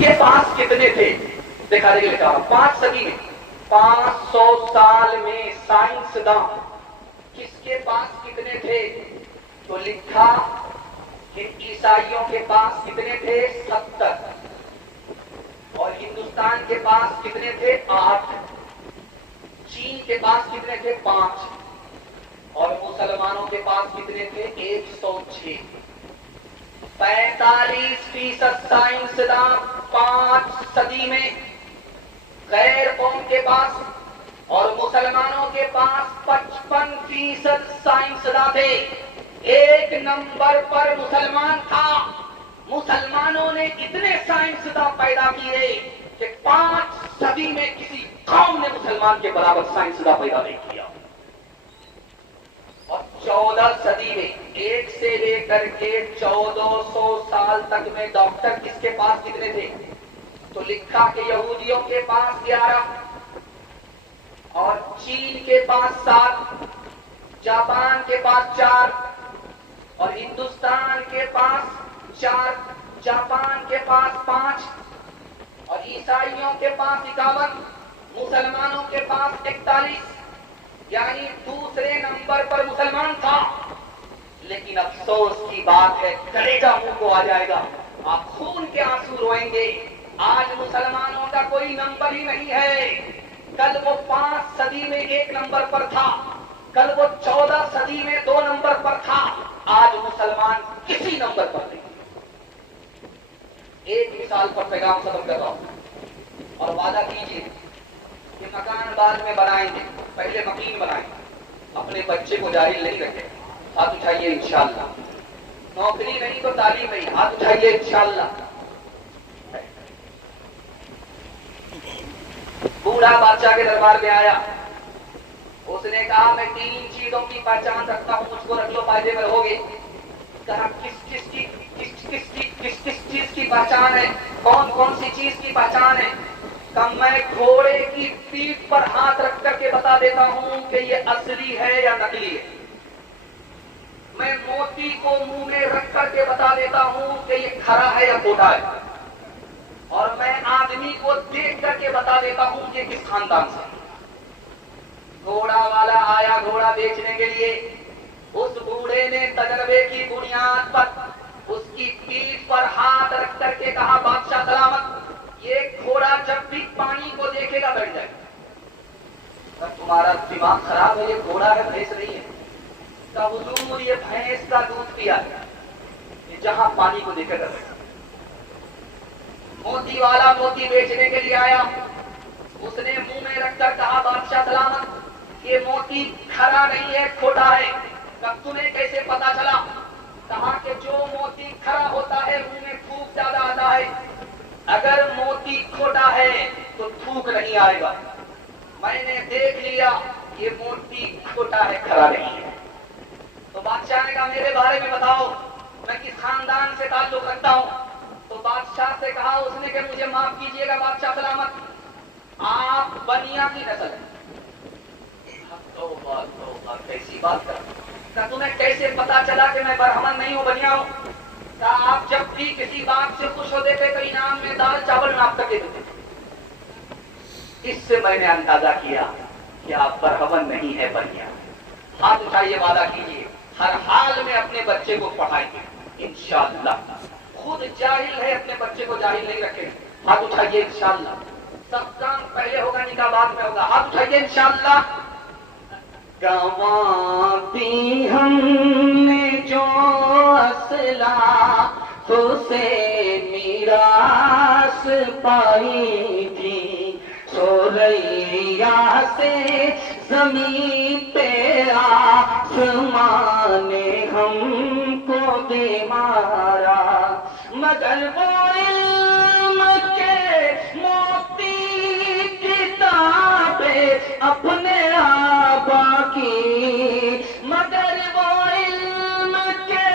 کے پاس کتنے تھے؟ دیکھا دیکھے لکھا 5 صدی میں 500 سال میں سائنسداں کس کے پاس کتنے تھے؟ تو لکھا کہ عیسائیوں کے پاس کتنے تھے؟ 70. اور ہندوستان کے پاس کتنے تھے؟ 8. چین کے پاس کتنے تھے؟ 5. اور مسلمانوں کے پاس کتنے تھے؟ 106. 45% سائنسداں 5 صدی میں غیر قوم کے پاس، اور مسلمانوں کے پاس 55% سائنسداں تھے. 1 نمبر پر مسلمان تھا. مسلمانوں نے اتنے سائنسداں پیدا کیے کہ 5 صدی میں کسی قوم نے مسلمان کے برابر سائنسداں پیدا نہیں کیا. اور 14 صدی میں 1 سے لے کر کے 1400 سال تک میں ڈاکٹر کس کے پاس کتنے تھے؟ تو لکھا کہ یہودیوں کے پاس 11 اور چین کے پاس 7، جاپان کے پاس 4 اور ہندوستان کے پاس 4، جاپان کے پاس 5 اور عیسائیوں کے پاس 51، مسلمانوں کے پاس 41. یعنی دوسرے نمبر پر مسلمان تھا. لیکن افسوس کی بات ہے، کلیجہ منہ کو آ جائے گا، آپ خون کے آنسو روئیں گے. آج مسلمانوں کا کوئی نمبر ہی نہیں ہے. کل وہ 5 صدی میں 1 نمبر پر تھا، کل وہ 14 صدی میں 2 نمبر پر تھا. آج مسلمان کسی نمبر پر نہیں. ایک مثال پر پیغام ختم کر رہا ہوں اور وعدہ کیجیے کہ مکان بعد میں بنائیں گے، پہلے مکین بنائیں. اپنے بچے کو جاہل نہیں رکھے. ہاتھ اٹھائیے انشاءاللہ. نوکری نہیں تو تعلیم نہیں. ہاتھ اٹھائیے انشاءاللہ. بوڑھا بادشاہ کے دربار میں آیا. اس نے کہا میں 3 چیزوں کی پہچان رکھتا ہوں، مجھ کو رکھ لو، فائدے میں رہو گے. کہا کس چیز کی پہچان ہے؟ کون سی چیز کی پہچان ہے؟ کہ میں گھوڑے کی پیٹھ پر ہاتھ رکھ کر کے بتا دیتا ہوں کہ یہ اصلی ہے یا نقلی ہے. میں موتی کو منہ میں رکھ کر کے بتا دیتا ہوں کہ یہ کھرا ہے یا کوٹا ہے. اور میں آدمی کو دیکھ کر کے بتا دیتا ہوں کہ کس خاندان سے. گھوڑا والا آیا گھوڑا بیچنے کے لیے. اس بوڑھے نے تجربے کی بنیاد پر اس کی پیٹھ پر ہاتھ رکھ کر کے کہا بادشاہ سلامت، یہ گھوڑا جب بھی پانی کو دیکھے گا بیٹھ جائے. تمہارا دماغ خراب ہے، یہ گھوڑا ہے، بھینس نہیں ہے. کہ حضور یہ بھینس کا دودھ پیا ہے، یہ جہاں پانی کو دیکھے گا بیٹھ. موتی والا موتی بیچنے کے لیے آیا. اس نے منہ میں رکھ کر کہا بادشاہ سلامت، یہ موتی کھرا نہیں ہے، کھوٹا ہے. کب تمہیں کیسے پتا چلا؟ کہا کہ جو موتی کھرا ہوتا ہے منہ میں تھوک زیادہ آتا ہے، اگر موتی کھوٹا ہے تو تھوک نہیں آئے گا. میں نے دیکھ لیا یہ موتی کھوٹا ہے، کھرا نہیں ہے. تو بادشاہ نے کہا میرے بارے میں بتاؤ، میں کس خاندان سے تعلق رکھتا ہوں. تو بادشاہ سے کہا اس نے کہ مجھے معاف کیجیے گا بادشاہ سلامت، آپ بنیا کی نسل ہے. کیسی بات کر، تمہیں کیسے پتا چلا کہ میں برہمن نہیں ہوں، بنیا ہوں؟ آپ جب بھی کسی بات سے خوش ہوتے تھے تو انعام میں دال چاول ناپ کر دیتے تھے. اس سے میں نے اندازہ کیا کہ آپ برہمن نہیں ہے، بنیا. ہاتھ اٹھائیے، وعدہ کیجیے ہر حال میں اپنے بچے کو پڑھائیں گے انشاءاللہ. خود جاہل ہے، اپنے بچے کو جاہل نہیں رکھیں. ہاتھ اٹھائیے انشاءاللہ. سب کام پہلے ہوگا، نکاح بعد میں ہوگا. ہاتھ اٹھائیے انشاءاللہ. گنوا دی ہم نے جو اسلاف سے میراث پائی تھی، سوریا سے زمین پہ آسمان نے ہم کو دے مارا، مگر وہ علم کے موتی کتابیں اپنے آبا کی، مگر وہ علم کے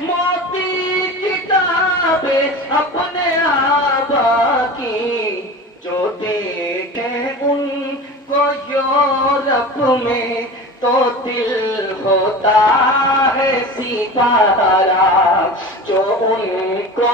موتی کتابیں اپنے آبا کی، جو دیکھیں ان کو یورپ میں تو دل ہوتا ہے ستارہ، جو ان کو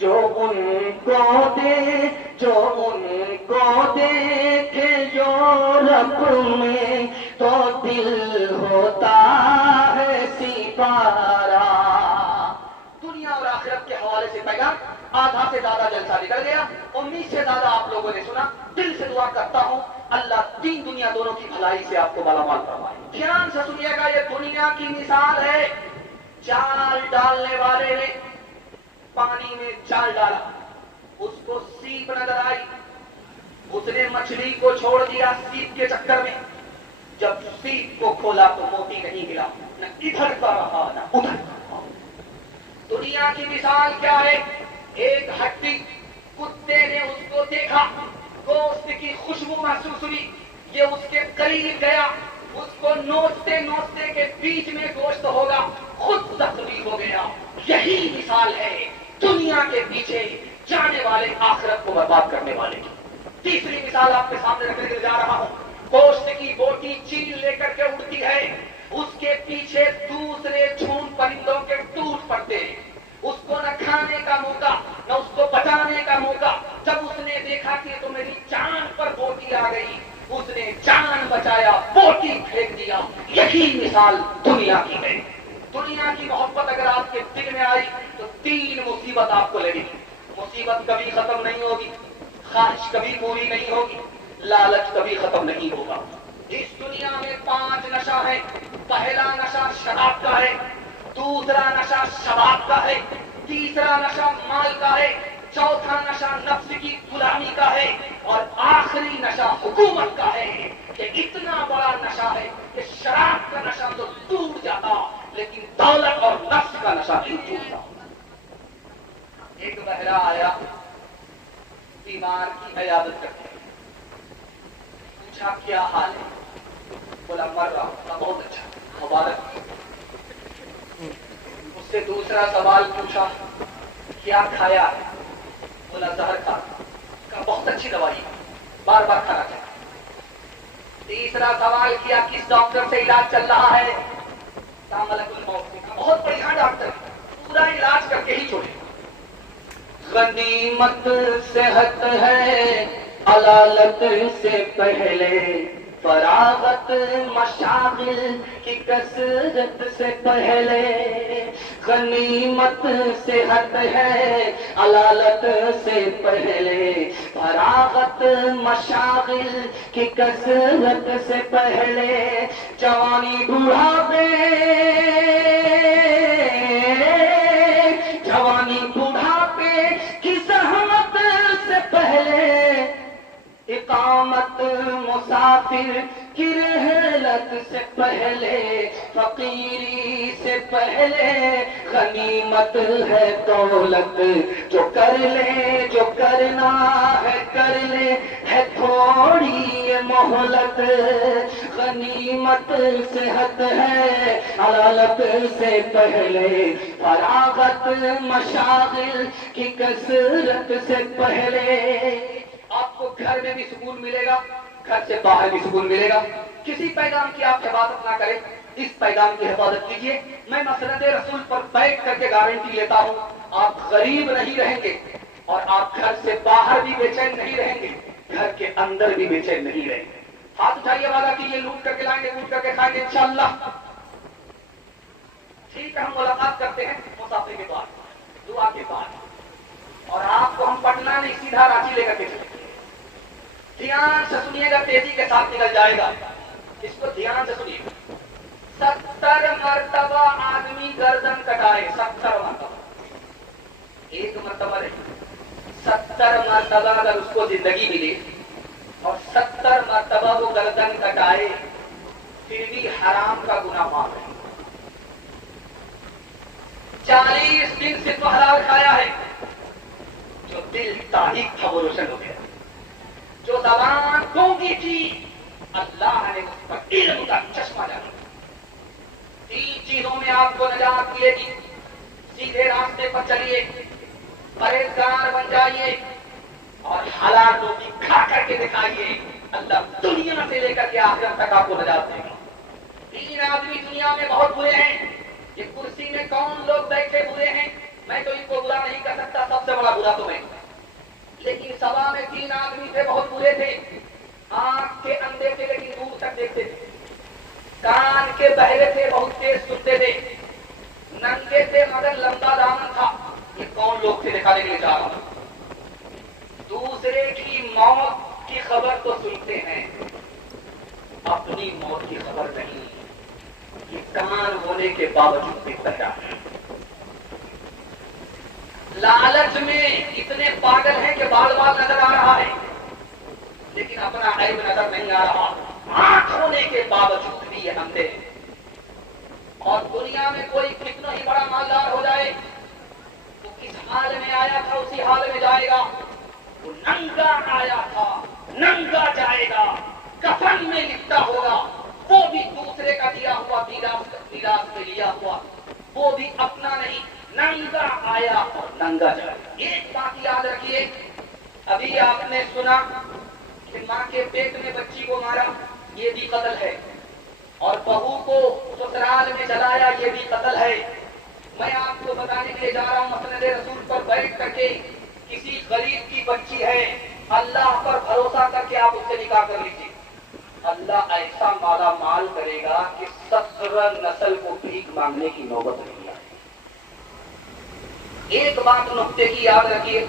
جو ان کو دیکھے یورپ میں تو دل ہوتا ہے سپارہ. دنیا اور آخرت کے حوالے سے پیغام آدھا سے زیادہ جلسہ نکل گیا. 19 سے زیادہ آپ لوگوں نے سنا. دل سے دعا کرتا ہوں اللہ دین دنیا دونوں کی بھلائی سے آپ کو مالا مال فرمائے. دھیان سے سنیے گا, یہ دنیا کی مثال ہے. جال ڈالنے والے نے پانی میں جال ڈالا, اس کو سیپ نظر آئی, اس نے مچھلی کو چھوڑ دیا سیپ کے چکر میں. جب سیپ کو کھولا تو موتی نہیں ملا, نہ ادھر کا رہا نہ ادھر کا رہا. دنیا کی مثال کیا ہے؟ ایک ہڈی, کتے نے اس کو دیکھا, گوشت کی خوشبو محسوس ہوئی, یہ اس کے قریب گیا, اس کو نوچتے نوچتے کے بیچ میں گوشت ہوگا, خود زخمی ہو گیا. یہی مثال ہے دنیا کے پیچھے جانے والے آخرت کو برباد کرنے والے کی. تیسری مثال آپ کے سامنے رکھنے کے لیے جا رہا ہوں. گوشت کی بوٹی چیل لے کر کے اڑتی ہے, اس کے پیچھے دوسرے جھونڈ پرندوں کے ٹوٹ پڑتے ہیں. اس کو نہ کھانے کا موقع نہ اس کو بچانے کا موقع. جب اس نے دیکھا کہ تو میری جان پر بوٹی آ گئی, اس نے جان بچایا, بوٹی پھینک دیا. یہی مثال دنیا کی ہے. دنیا کی محبت اگر آپ کے دل میں آئی تو 3 مصیبت آپ کو لگے گی. مصیبت کبھی ختم نہیں ہوگی, خواہش کبھی پوری نہیں ہوگی, لالچ کبھی ختم نہیں ہوگا. اس دنیا میں 5 نشہ ہے. پہلا نشہ شراب کا ہے, دوسرا نشہ شباب کا ہے, تیسرا نشہ مال کا ہے, چوتھا نشہ نفس کی غلامی کا ہے, اور آخری نشہ حکومت کا ہے. کہ اتنا بڑا نشہ ہے کہ شراب کا نشہ تو ٹوٹ جاتا لیکن دولت اور نفس کا نشہ نہیں ٹوٹتا. ایک بہرا آیا, بیمار کی عیادت کرتے, پوچھا کیا حال ہے؟ بولا مر رہا ہوں. بہت اچھا, مبارک. اس سے دوسرا سوال پوچھا کیا کھایا ہے؟ بولا زہر کھا. بہت اچھی دوائی, بار بار کھانا چاہیے. تیسرا سوال کیا کس ڈاکٹر سے علاج چل رہا ہے؟ ملک الموت. بہت بڑھیا ڈاکٹر, پورا علاج کر کے ہی چھوڑے. غنیمت صحت ہے علالت سے پہلے, فراغت مشاغل کی کثرت سے پہلے. غنیمت صحت ہے علالت سے پہلے, فراغت مشاغل کی کثرت سے پہلے. جوانی بوڑھاپے کی زحمت سے پہلے, اقامت مسافر کی رحلت سے پہلے, فقیری سے پہلے. غنیمت ہے دولت جو کر لے, جو کرنا ہے کر لے, ہے تھوڑی یہ مہلت. غنیمت صحت ہے علالت سے پہلے, فراغت مشاغل کی کثرت سے پہلے. آپ کو گھر میں بھی سکون ملے گا, گھر سے باہر بھی سکون ملے گا. کسی پیغام کی آپ حفاظت نہ کریں, اس پیغام کی حفاظت کیجیے. میں مسند رسول پر بیٹھ کر کے گارنٹی لیتا ہوں, آپ غریب نہیں رہیں گے اور آپ گھر سے باہر بھی بے چین نہیں رہیں گے, گھر کے اندر بھی بے چین نہیں رہیں گے. ہاتھ اٹھائیے, وعدہ کیجیے, لوٹ کر کے لائیں گے, لوٹ کر کے کھائیں گے انشاءاللہ. ٹھیک ہے, ہم ملاقات کرتے ہیں مسافر کے بعد, دعا کے بعد. اور آپ کو ہم پٹنہ نہیں سیدھا رانچی لے کر کے چلیں. دھیان سے سنیے گا, تیزی کے ساتھ نکل جائے گا. اس کو دھیان سے سنیے. 70 مرتبہ آدمی گردن کٹائے, 70 مرتبہ. ایک مرتبہ نہیں, 70 مرتبہ اگر اس کو زندگی ملے اور 70 مرتبہ وہ گردن کٹائے, پھر بھی حرام کا گناہ معاف ہے. 40 دن سے تو حلال کھایا ہے, جو دل تاریخ تھا وہ روشن ہو گیا, جو زبان گونگی تھی اللہ نے اس پر علم کا چشمہ ڈالا. 3 چیزوں میں آپ کو نجات ملے گی. سیدھے راستے پر چلیے, پرہیزگار بن جائیے اور حلال روٹی کھا کر کے دکھائیے. اللہ دنیا سے لے کر کے آخرت تک آپ کو نجات دے گا. 3 آدمی دنیا میں بہت برے ہیں. یہ کرسی میں کون لوگ بیٹھے برے ہیں؟ میں تو ان کو برا نہیں کر سکتا، سب سے بڑا برا تو میں، لیکن سبا میں 3 آدمی تھے بہت برے تھے، آنکھ کے اندھے تھے لیکن دور تک دیکھتے تھے، کان کے بہرے تھے بہت تیز سنتے تھے، ننگے تھے مگر لمبا دامن تھا۔ یہ کون لوگ تھے دکھانے کے لیے جا رہا ہوں؟ دوسرے کی موت کی خبر تو سنتے ہیں، اپنی موت کی خبر نہیں۔ یہ کان ہونے کے باوجود بھی پیدا ہے، لالچ میں اتنے پاگل ہیں کہ بال بال نظر آ رہا ہے لیکن اپنا عیب نظر نہیں آ رہا، آنکھ ہونے کے باوجود بھی یہ اندھے ہیں۔ اور دنیا میں کوئی کتنا ہی بڑا مالدار ہو جائے، وہ کس حال میں آیا تھا اسی حال میں جائے گا، وہ ننگا آیا تھا ننگا جائے گا، کفن میں لپٹا ہوگا، وہ بھی دوسرے کا دیا ہوا میراث میں لیا ہوا، وہ بھی اپنا نہیں، ننگا آیا اور ننگا جائے گا۔ ایک بات یاد رکھیے، ابھی آپ نے سنا کہ ماں کے پیٹ میں بچی کو مارا، یہ بھی قتل ہے، اور بہو کو سسرال میں جلایا، یہ بھی قتل ہے۔ میں آپ کو بتانے کے لیے جا رہا ہوں، مسند رسول پر بیٹھ کر کے کسی غریب کی بچی ہے، اللہ پر بھروسہ کر کے آپ اس سے نکاح کر لیجیے، اللہ ایسا مالا مال کرے گا کہ 17 نسل کو بھیک مانگنے کی نوبت نہیں آئے۔ ایک بات نقطے کی یاد رکھیے،